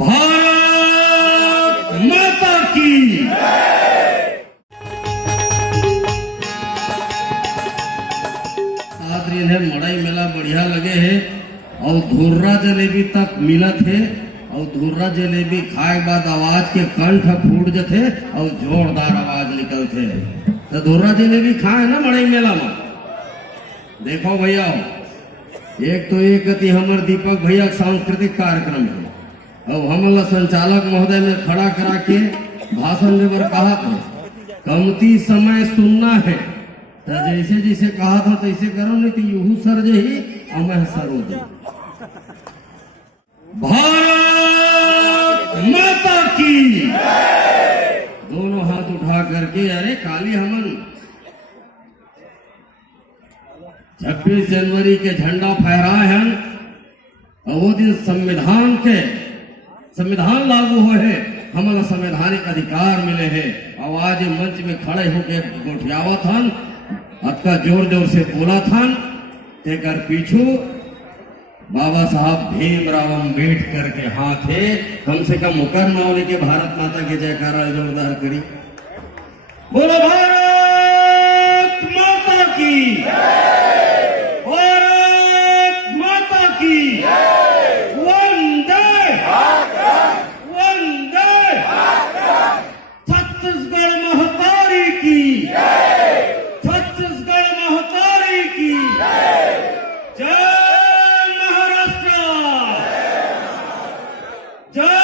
भारत माता की। इन्हें मड़ई मेला बढ़िया लगे है और धुर्रा जलेबी तक मिलत है और धुर्रा जलेबी खाए बाद आवाज के कंठ फूट जाते और जोरदार आवाज निकलते तो धुर्रा जलेबी खाए ना मड़ई मेला में। देखो भैया, एक तो एक गति हमारे दीपक भैया सांस्कृतिक कार्यक्रम है और हम संचालक महोदय में खड़ा करा के भाषण देवर कहा था कमती समय सुनना है तो जैसे जैसे कहा था तैसे करो, नहीं तो यूं सर जही और मैं सरो दे। भारत माता की। दोनों हाथ उठा करके अरे काली हमन 26 जनवरी के झंडा फहराए हैं और वो दिन संविधान लागू हुए है, हमारा संवैधानिक अधिकार मिले हैं। आवाज मंच में खड़े होकर गोठियावा था, आपका जोर जोर से बोला था। तेकर पीछू बाबा साहब भीमराव अम्बेडकर के हाथ है। कम से कम मुकर मौली के भारत माता के जयकारा जोरदार करी। बोलो भारत माता की, भारत माता की। वंदे वंदे छत्तीसगढ़ महतारी की, छत्तीसगढ़ महतारी की जय। महाराष्ट्र जय,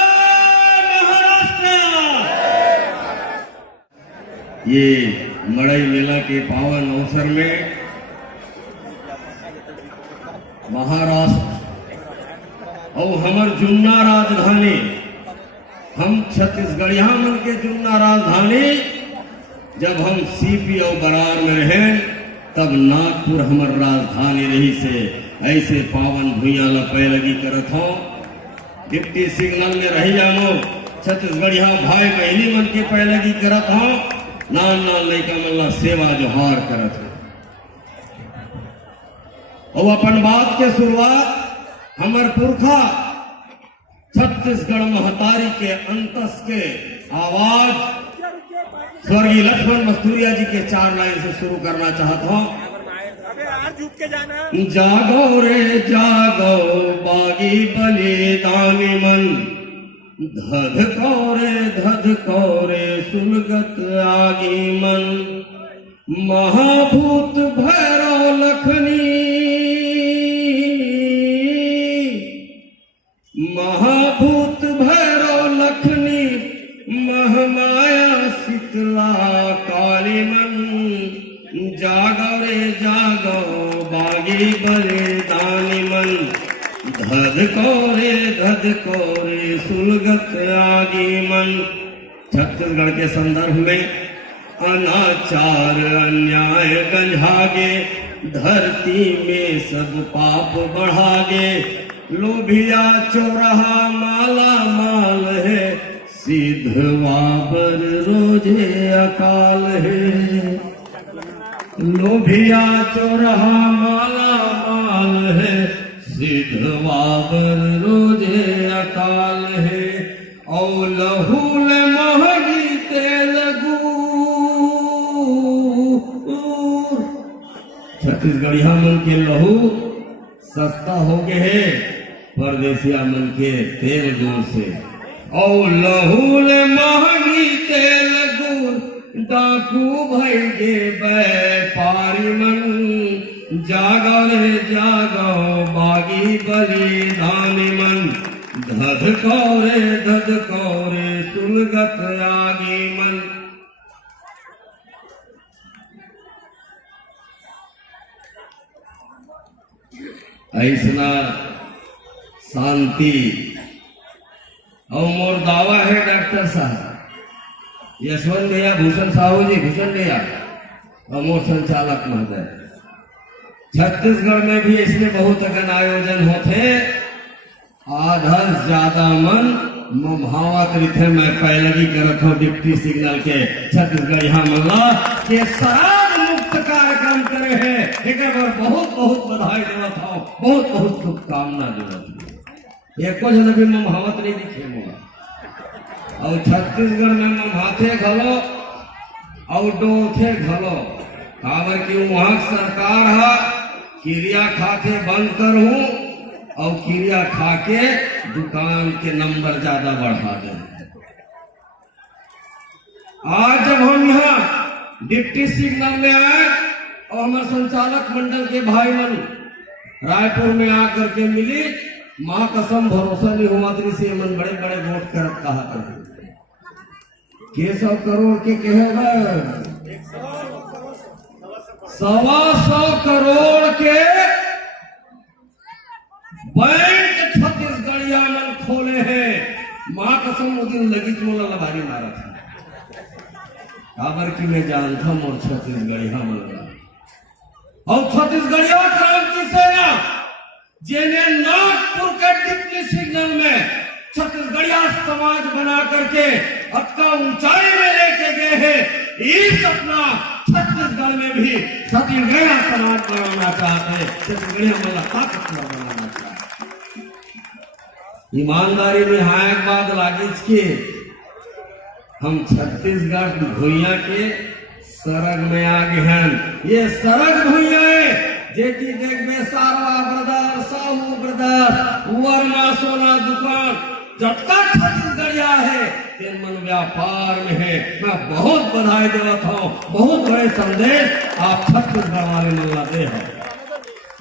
महाराष्ट्र। ये मड़ई मेला के पावन अवसर में महाराष्ट्र और हमार जुन्ना राजधानी, हम छत्तीसगढ़िया मन के जुन्ना राजधानी, जब हम सीपी और बरार में रहे तब नागपुर हमार राजधानी रही से ऐसे पावन भूया लपे लगी करत हो। डिप्टी सिग्नल में रही जामो छत्तीसगढ़िया भाई बहनी मन के पैलगी करत हो। नान नान लड़का मन सेवा जोहार करत हो। और अपन बात के शुरुआत हमार पुरखा छत्तीसगढ़ महतारी के अंतस के आवाज स्वर्गीय लक्ष्मण मस्तूरिया जी के 4 लाइन से शुरू करना चाहता हूँ। जागो रे जागो बागी बलिदानी मन, धधको रे सुलगत आगी मन। महाभूत भैरव लखनी, महाभूत भैरव लखनी, महमाया शीतला काली मन। जागो रे जागो बागी बलिदानी मन, धधको रे सुलगत आगी मन। छत्तीसगढ़ के संदर्भ में अनाचार अन्याय गंजागे, धरती में सब पाप बढ़ागे। लोभिया चौराहा माला माल है, सिद्धवा बर रोजे अकाल है। लोभिया चौराहा माला माल है, सिद्धवा बर रोजे अकाल है। और लहूल महगी तेल छत्तीसगढ़िया मन के लहू सस्ता हो गए है परदेसिया मन के तेल गुड़ से। और लहूल महगी तेल गुड़ डाकू भैगे व्यापारी मन। जागो रे जागो बागी बलिदानी मन, धधको रे सुलगत आगी मन। ऐसना शांति और मोर दावा है डॉक्टर साहब यशवंत भैया, भूषण साहू जी, भूषण भैया और मोर संचालक महोदय, छत्तीसगढ़ में भी इसमें बहुत अगन आयोजन होते। आधा ज्यादा मन भावत रिथे में पैलगी करत हो डिप्टी सिग्नल के छत्तीसगढ़ यहाँ मल्ला के शराब मुक्त कार्यक्रम करे है। एक बार बहुत बहुत बधाई देवत हो, बहुत बहुत शुभकामना देवत हो। एको जन भी ममहावत नहीं दिखे मोला। और छत्तीसगढ़ में ममहाथे घलो और डोथे घलो, काबर की वहां सरकार है किरिया खाके बंद करूं और किरिया खाके दुकान के नंबर ज्यादा बढ़ा दे। आज जब हम यहाँ डिप्टी सिग्नल में आए और हमारे संचालक मंडल के भाई मन रायपुर में आकर के मिली, माँ कसम भरोसा नहीं हुआ से मन बड़े बड़े वोट करत कहा कर के 100 करोड़ के कहेगा 125 करोड़ के बैंक छत्तीसगढ़िया मन खोले हैं। माँ कसम वो दिन लगी चोला लबारी मारा था, काबर की मैं जानता मोर छत्तीसगढ़िया मन और छत्तीसगढ़िया क्रांति सेना जिन्हें नागपुर के डिप्टी सिग्नल में छत्तीसगढ़िया समाज बना करके अक्का ऊंचाई में लेके गए हैं। इस अपना छत्तीसगढ़ में भी छत्तीसगढ़िया समाज बनाना चाहते हैं, छत्तीसगढ़िया मतलब ताकतवर बनाना चाहते हैं। ईमानदारी में हाँ एक बात लागी इसकी, हम छत्तीसगढ़ भुइया के सरग में आ गए हैं। ये सरग भुइया है जेकी देखबे सारवा ब्रदर, साहू ब्रदर, वर्मा सोना दुकान जटका छत्तीसगढ़िया है तेन मन व्यापार में है। मैं बहुत बधाई देता हूँ, बहुत बड़े संदेश आप छत्तीसगढ़ वाले मन लाते हैं।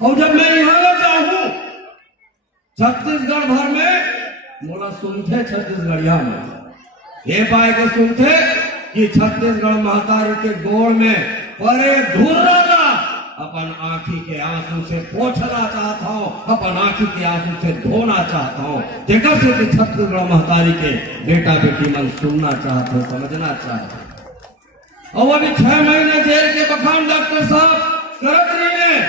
और जब मैं यहाँ जाऊँ छत्तीसगढ़ भर में मोला सुनते छत्तीसगढ़िया में ये पाए के सुनते कि छत्तीसगढ़ महतारी के गोड़ में परे धुर्रा अपन आंखी के आंसू से पोछना चाहता हूँ, अपन आंखी के आंसू से धोना चाहता हूँ। देखा से कि छत्तीसगढ़ महतारी के बेटा बेटी मन सुनना चाहते, समझना चाहते। और अभी 6 महीने जेल के बखान डॉक्टर साहब करत रही है,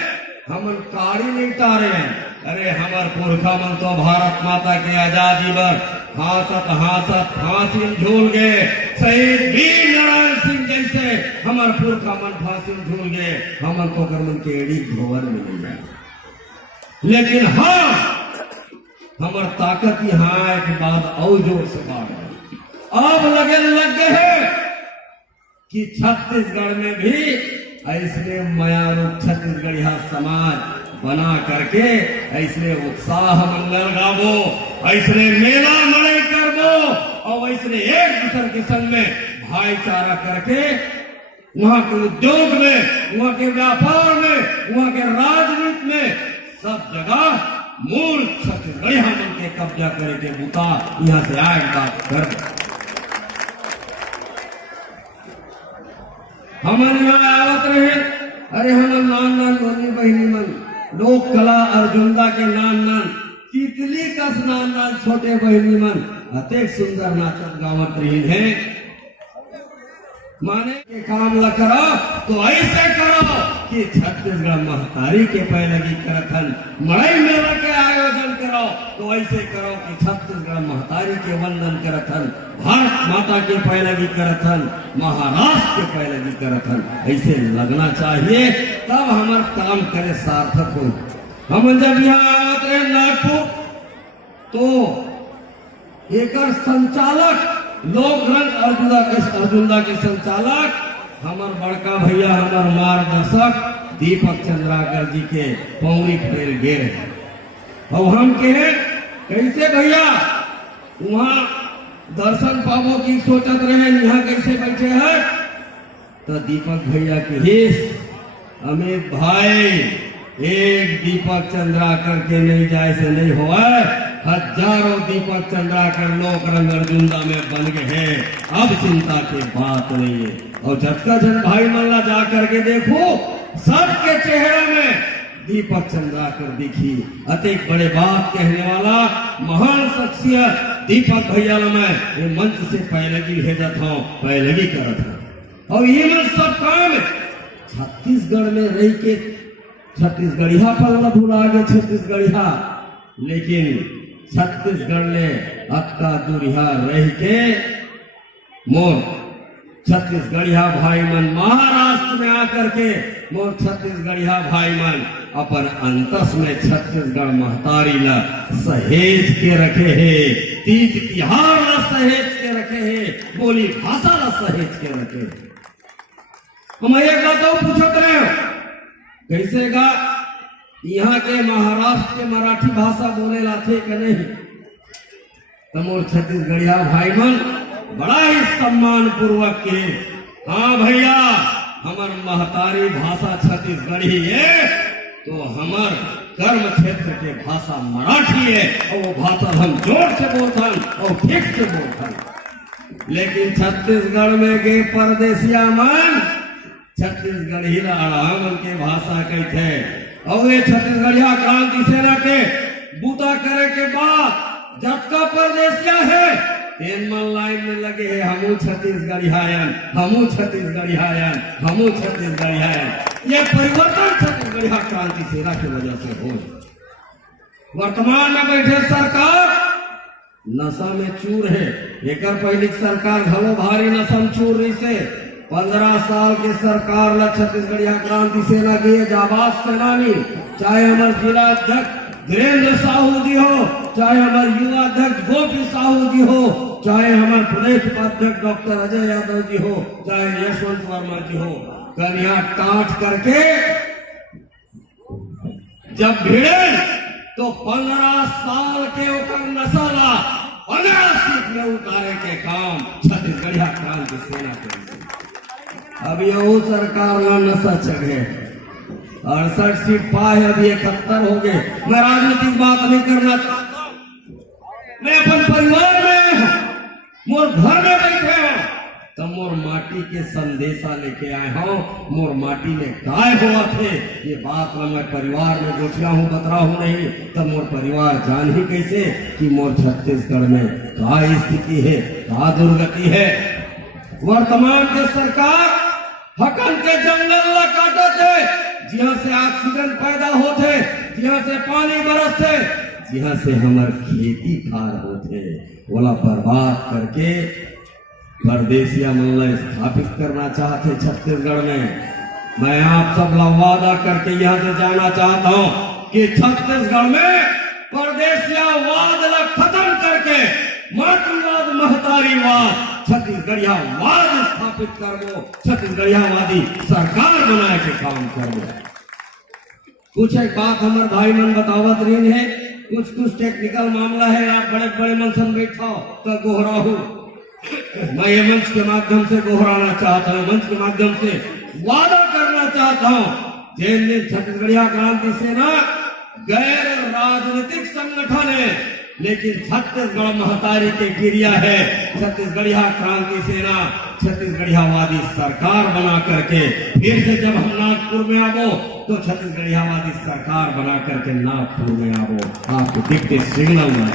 हम कारी नहीं टारे हैं। अरे हमार पुरखा मन तो भारत माता के आजादी पर हासत हासत फांसी में झूल गए। शहीद वीर नारायण सिंह जैसे हमार पुरखा मन फांसी में झूल गए, हमन तो कर मन के एड़ी धोवर मिल गए। लेकिन हाँ हमार ताकत यहाँ एक बात और जोर से बाढ़ अब लग गए है कि छत्तीसगढ़ में भी ऐसे मयारू छत्तीसगढ़िया समाज बना करके ऐसे उत्साह मंगल गावो, ऐसे मेला मड़ई करबो और ऐसे एक दूसरे के संग में भाईचारा करके वहाँ के उद्योग में, वहाँ के व्यापार में, वहाँ के राजनीति में सब जगह मूल छत्तीसगढ़िया मन के कब्जा करे के बुता यहाँ से आए बात कर। हमारे यहाँ आवत रहे, अरे हम नान नान दोनी बहनी मन लोक कला अर्जुनदा के नान नान तितली का नान नान छोटे बहनी मन अतेक सुंदर नाचत गावत रही है। माने के काम ल करो तो ऐसे करो कि छत्तीसगढ़ महतारी के पैलगी करथन, मड़ई मेला के आयोजन करो तो ऐसे करो कि छत्तीसगढ़ महतारी के वंदन करथन, भारत माता के पैलगी करथन, महाराष्ट्र के पैलगी करथन। ऐसे लगना चाहिए, तब हमार काम करे सार्थक हो। हम जब यहाँ आते हैं नागपुर तो एक संचालक लोक रंग अर्जुनदा के संचालक हमार बड़का भैया, हमार मार्गदर्शक दीपक चंद्राकर जी के पौरी फरेल गे और हम के कैसे भैया वहाँ दर्शन पावो की सोचत रहे, यहाँ कैसे बैठे हैं। तो दीपक भैया के हिस अमित भाई एक दीपक चंद्राकर के नहीं जाए से नहीं हुआ, हजारों दीपक चंद्राकर लोक रंग अर्जुनदा में बन गए हैं, अब चिंता की बात नहीं है। और झटका झट भाई मल्ला जा करके देखो सबके चेहरे में दीपक चंद्राकर दिखी। अतिक बड़े बात कहने वाला महान शख्सियत दीपक भैया मैं ये मंच से पैलगी भेजत हूँ, पैलगी करत हूँ। और ये मन सब काम छत्तीसगढ़ में रह के छत्तीसगढ़िया पलना भुला गए छत्तीसगढ़िया, लेकिन छत्तीसगढ़ ने अक्का दूरिया रह के मोर छत्तीसगढ़िया भाई मन महाराष्ट्र में आकर के मोर छत्तीसगढ़िया भाई मन अपन अंतस में छत्तीसगढ़ महतारी ला सहेज के रखे है, तीज तिहार ला सहेज के रखे है, बोली भाषा ला सहेज के रखे है। हम एक बात और पूछत रहे कैसे गा यहाँ के महाराष्ट्र के मराठी भाषा बोले लाथे कि नहीं? तमोर छत्तीसगढ़िया भाई मन बड़ा ही सम्मान पूर्वक के हाँ भैया हमार महतारी भाषा छत्तीसगढ़ी है तो हमार कर्म क्षेत्र के भाषा मराठी है और वो भाषा हम जोर से बोलथन और ठीक से बोलथन। लेकिन छत्तीसगढ़ में गए परदेसिया मन छत्तीसगढ़ी मन के भाषा कहते और ये छत्तीसगढ़िया क्रांति सेना के बूता करे के बाद जबका परदेसिया है तीन मन लाइन में लगे है हमू छत्तीसगढ़ियायन, हमू छत्तीसगढ़ियायन, हमू छत्तीसगढ़ियायन। ये परिवर्तन छत्तीसगढ़िया क्रांति सेना की वजह से हो। वर्तमान में बैठे सरकार नशा में चूर है, एक पहली सरकार घलो भारी नशा में चूर रही से 15 साल के सरकार ला छत्तीसगढ़िया क्रांति सेना के जाबाज सेनानी चाहे हमारे जिला अध्यक्ष वीरेंद्र साहू जी हो, चाहे हमारे युवा अध्यक्ष गोपी साहू जी हो, चाहे हमारे प्रदेश उपाध्यक्ष डॉक्टर अजय यादव जी हो, चाहे यशवंत वर्मा जी हो, कन्या काट करके जब भिड़े तो 15 साल के ऊपर नशा 15 सीट में उतारे के काम छत्तीसगढ़िया क्रांति सेना के। अब यह सरकार ला नशा चढ़े 68 सीट पाए, अभी 71 हो गए। मैं राजनीतिक बात नहीं करना चाहता, मैं अपन परिवार में मोर घर में बैठे हैं तो मोर माटी के संदेशा लेके आए हूँ। मोर माटी में गाय हुआ थे ये बात मैं परिवार में गोठिया हूँ बतरा हूँ नहीं तो मोर परिवार जान ही कैसे कि मोर छत्तीसगढ़ में क्या स्थिति है, क्या दुर्गति है। वर्तमान के सरकार हकन के जंगल ला काटे थे, जहाँ से ऑक्सीजन पैदा होते, जहाँ से पानी बरसते, जहाँ से हमार खेती खार होते, बोला बर्बाद करके परदेसिया मन स्थापित करना चाहते छत्तीसगढ़ में। मैं आप सब ला वादा करके यहाँ से जाना चाहता हूँ कि छत्तीसगढ़ में परदेसिया वाद ला खत्म करके मातृवाद महतारीवाद छत्तीसगढ़िया वाद स्थापित कर दो, छत्तीसगढ़ियावादी सरकार बनाए के काम कर दो। कुछ एक बात हमारे भाई मन बतावत रही है, कुछ टेक्निकल मामला है, आप बड़े बड़े मनसन बैठो तो गोहरा हो। मैं ये मंच के माध्यम से गोहराना चाहता हूँ, मंच के माध्यम से वादा करना चाहता हूँ जिन दिन छत्तीसगढ़िया क्रांति सेना गैर राजनीतिक संगठन है लेकिन छत्तीसगढ़ महतारी के गिरिया है। छत्तीसगढ़िया क्रांति सेना छत्तीसगढ़ियावादी सरकार बना करके फिर से जब हम नागपुर में आवो तो छत्तीसगढ़ियावादी सरकार बना करके नागपुर में आवो, आपको दिखते सिग्नल में।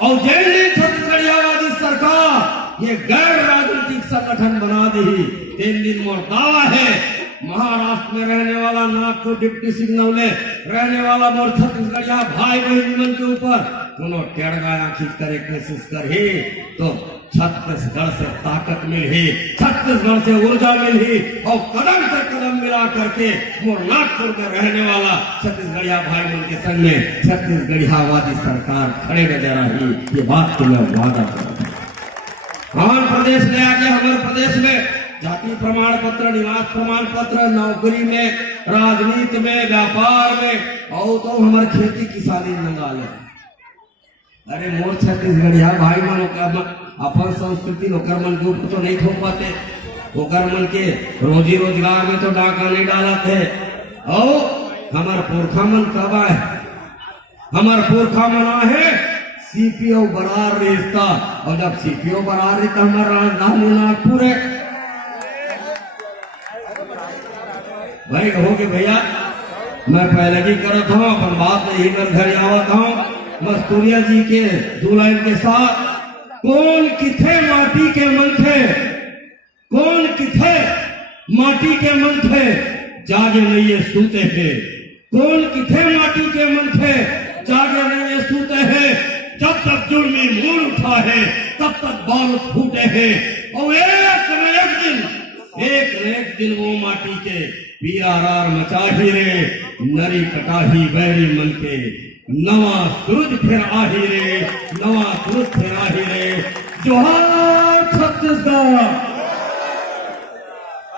और जैसे छत्तीसगढ़ियावादी सरकार ये गैर राजनीतिक संगठन बना दी, 3 दिन मोर दावा है महाराष्ट्र में रहने वाला नागपुर डिप्टी सिग्नल में रहने वाला मोर छत्तीसगढ़िया भाई बहन मन के ऊपर कोनो टेढ़गा खींच कर एक कोशिश कर ही तो छत्तीसगढ़ से ताकत मिल ही, छत्तीसगढ़ से ऊर्जा मिल ही और कदम से कदम मिला करके मोर नागपुर में रहने वाला छत्तीसगढ़िया भाई मन के संग में छत्तीसगढ़ियावादी सरकार खड़े नजर आई। ये बात को मैं वादा करता हूँ। आंध्र प्रदेश ले आके हमारे प्रदेश में जाति प्रमाण पत्र, निवास प्रमाण पत्र, नौकरी में, राजनीति में, व्यापार में और तो हमारे खेती किसानी मंगा ले। अरे मोर छत्तीसगढ़िया भाई मन अपन संस्कृति ओकर मन के ऊपर तो नहीं थोप पाते, ओकर मन के रोजी रोजगार में तो डाका नहीं डाला थे। और हमार पुरखा मन कब आए, हमार पुरखा मन आए सीपीओ बरार रिश्ता, और जब सीपीओ बरार रही तो हमारा राजधानी नागपुर है। भाई कहोगे भैया मैं पहले भी करता हूँ अपन बात नहीं कर घर आवत हूँ मस्तूरिया जी के 2 लाइन के साथ। कौन किथे माटी के मन थे, कौन किथे माटी के मन थे, जागे नहीं ये सूते हैं। कौन किथे माटी के मन थे, जागे नहीं ये सूते हैं। जब तक जुर्मी मूल उठा है तब तक बाल फूटे हैं और एक न एक दिन वो माटी के पीआर मचाही रे, नरी कटाही बैरी मन के, नवा सूरज फिर आही रे, नवा सूरज फिर आही रे। जोहार छत्तीसगढ़,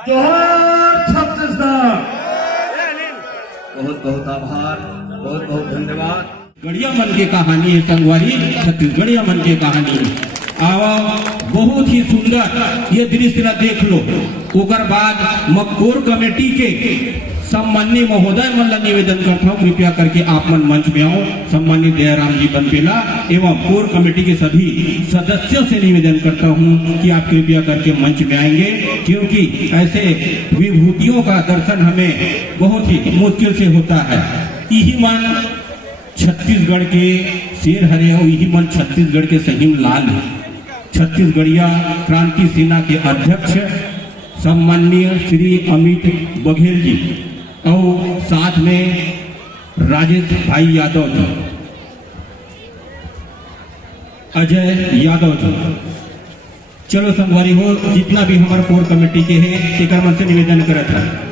जोहार छत्तीसगढ़। बहुत बहुत आभार, बहुत बहुत धन्यवाद। गढ़िया मन की कहानी है संगवारी, छत्तीसगढ़िया मन की कहानी है। आवा बहुत ही सुंदर ये दृश्य ला देख लो। ओकर बाद मक्कोर कमेटी के सम्माननीय महोदय मन ला निवेदन करता हूँ, कृपया करके आप मन मंच में आओ। सम्मानित दयाराम जी बनपेला एवं कोर कमेटी के सभी सदस्यों से निवेदन करता हूँ कि आप कृपया करके मंच में आएंगे, क्योंकि ऐसे विभूतियों का दर्शन हमें बहुत ही मुश्किल से होता है। यही मन छत्तीसगढ़ के शेर हरे और यही मन छत्तीसगढ़ के सहीम लाल है। छत्तीसगढ़िया क्रांति सेना के अध्यक्ष सम्माननीय श्री अमित बघेल जी और साथ में राजेश भाई यादव जी, अजय यादव जी। चलो संगवारी हो, जितना भी हमारे कोर कमेटी के हैं तेकर मन से निवेदन करत है।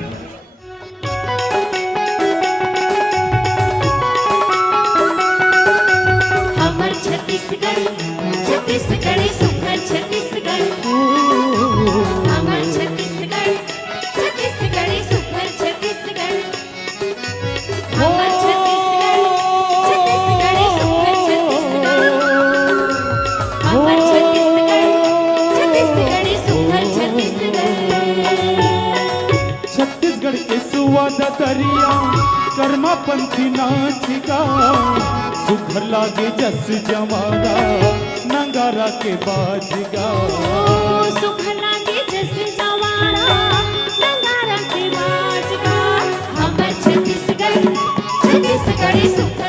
छत्तीसगढ़ के सुवादा दरिया कर्मा पंथी नाचिका, सुघर लागे जस जमागा नंगारा के बाजगा। सुघर लागे जस जमागा नंगारा के बाजगा। हमर छत्तीसगढ़ छत्तीसगढ़ी सुघर